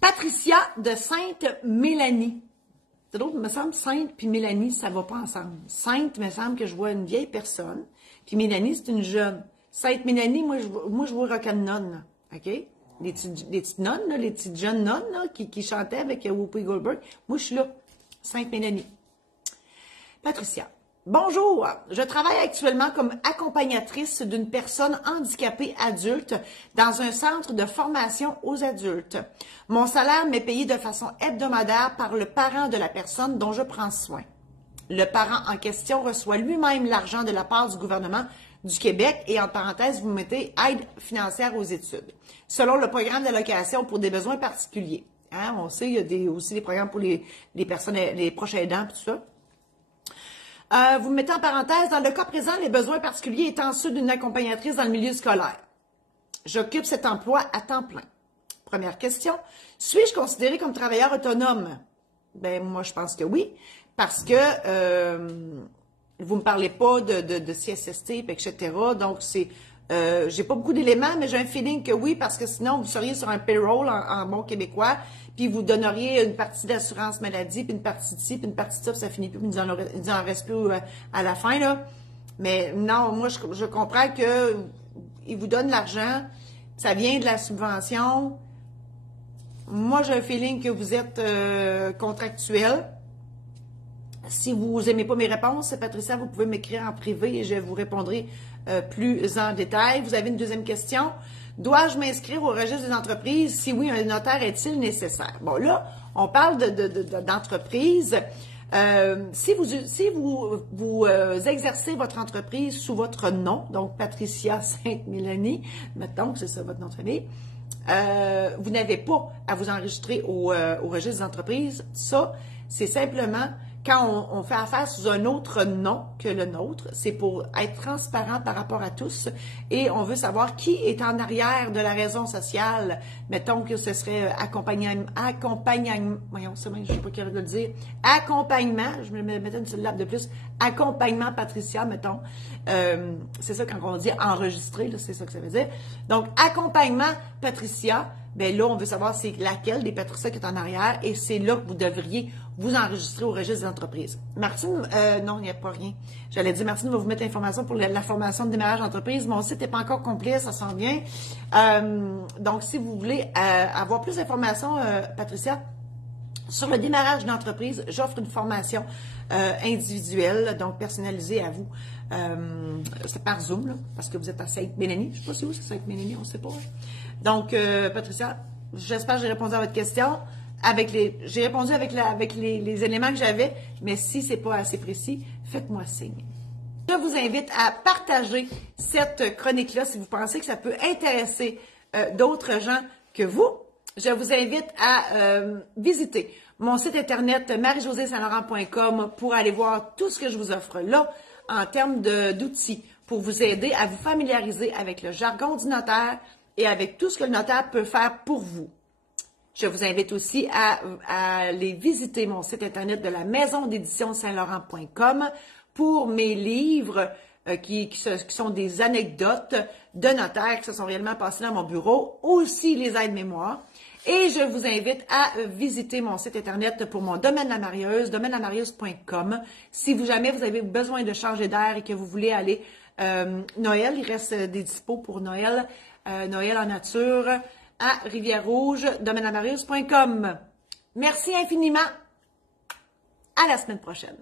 Patricia de Sainte-Mélanie. C'est drôle, il me semble Sainte puis Mélanie, ça va pas ensemble. Sainte, il me semble que je vois une vieille personne, puis Mélanie, c'est une jeune. Sainte-Mélanie, moi, je vois Rock'n'None, nonne, OK? Les petites nonnes, là, les petites jeunes nonnes là, qui chantaient avec Whoopi Goldberg. Moi, je suis là. Sainte-Mélanie. Patricia. Bonjour, je travaille actuellement comme accompagnatrice d'une personne handicapée adulte dans un centre de formation aux adultes. Mon salaire m'est payé de façon hebdomadaire par le parent de la personne dont je prends soin. Le parent en question reçoit lui-même l'argent de la part du gouvernement du Québec et en parenthèse, vous mettez aide financière aux études, selon le programme d'allocation pour des besoins particuliers. Hein, on sait, il y a aussi des programmes pour les personnes, les proches aidants et tout ça. Vous mettez en parenthèse, dans le cas présent, les besoins particuliers étant ceux d'une accompagnatrice dans le milieu scolaire. J'occupe cet emploi à temps plein. Première question, suis-je considérée comme travailleur autonome? Ben moi, je pense que oui, parce que vous me parlez pas de CSST, etc. Donc, j'ai pas beaucoup d'éléments, mais j'ai un feeling que oui, parce que sinon, vous seriez sur un payroll en bon québécois, puis vous donneriez une partie d'assurance maladie, puis une partie de ci, puis une partie de ça, puis ça finit plus, puis il en reste plus à la fin, là. Mais non, moi, je comprends que ils vous donnent l'argent, ça vient de la subvention. Moi, j'ai un feeling que vous êtes contractuel. Si vous n'aimez pas mes réponses, Patricia, vous pouvez m'écrire en privé et je vous répondrai plus en détail. Vous avez une deuxième question. Dois-je m'inscrire au registre des entreprises? Si oui, un notaire est-il nécessaire? Bon, là, on parle d'entreprise. Si vous exercez votre entreprise sous votre nom, donc Patricia Sainte-Mélanie, mettons que c'est ça votre nom de famille, vous n'avez pas à vous enregistrer au registre des entreprises. Ça, c'est simplement quand on fait affaire sous un autre nom que le nôtre, c'est pour être transparent par rapport à tous et on veut savoir qui est en arrière de la raison sociale. Mettons que ce serait accompagnement, voyons, je ne sais pas quel de le dire, accompagnement, je me mettais une syllabe de plus, accompagnement Patricia, mettons. C'est ça quand on dit enregistrer, c'est ça que ça veut dire. Donc, accompagnement Patricia, ben là, on veut savoir c'est laquelle des Patricia qui est en arrière et c'est là que vous devriez vous enregistrer au registre des entreprises. Martine, non, il n'y a pas rien. J'allais dire, Martine va vous mettre l'information pour la formation de démarrage d'entreprise. Mon site n'est pas encore complet, ça sent bien. Donc, si vous voulez avoir plus d'informations, Patricia, sur le démarrage d'entreprise, j'offre une formation individuelle, donc personnalisée à vous. C'est par Zoom, là, parce que vous êtes à Sainte-Mélanie. Je ne sais pas si où c'est Sainte-Mélanie, on ne sait pas. Donc, Patricia, j'espère que j'ai répondu à votre question. J'ai répondu avec les éléments que j'avais, mais si c'est pas assez précis, faites-moi signe. Je vous invite à partager cette chronique-là si vous pensez que ça peut intéresser d'autres gens que vous. Je vous invite à visiter mon site internet marie-josée-saint-laurent.com pour aller voir tout ce que je vous offre là en termes d'outils pour vous aider à vous familiariser avec le jargon du notaire et avec tout ce que le notaire peut faire pour vous. Je vous invite aussi à aller visiter mon site internet de la maison d'édition saint-laurent.com pour mes livres qui sont des anecdotes de notaires qui se sont réellement passés dans mon bureau, aussi les aides-mémoires. Et je vous invite à visiter mon site internet pour mon domaine la marieuse, domaine-la-marieuse.com. Si jamais vous avez besoin de changer d'air et que vous voulez aller Noël, il reste des dispos pour Noël, Noël en nature, à Rivière-Rouge, domaine-la-marieuse.com. Merci infiniment. À la semaine prochaine.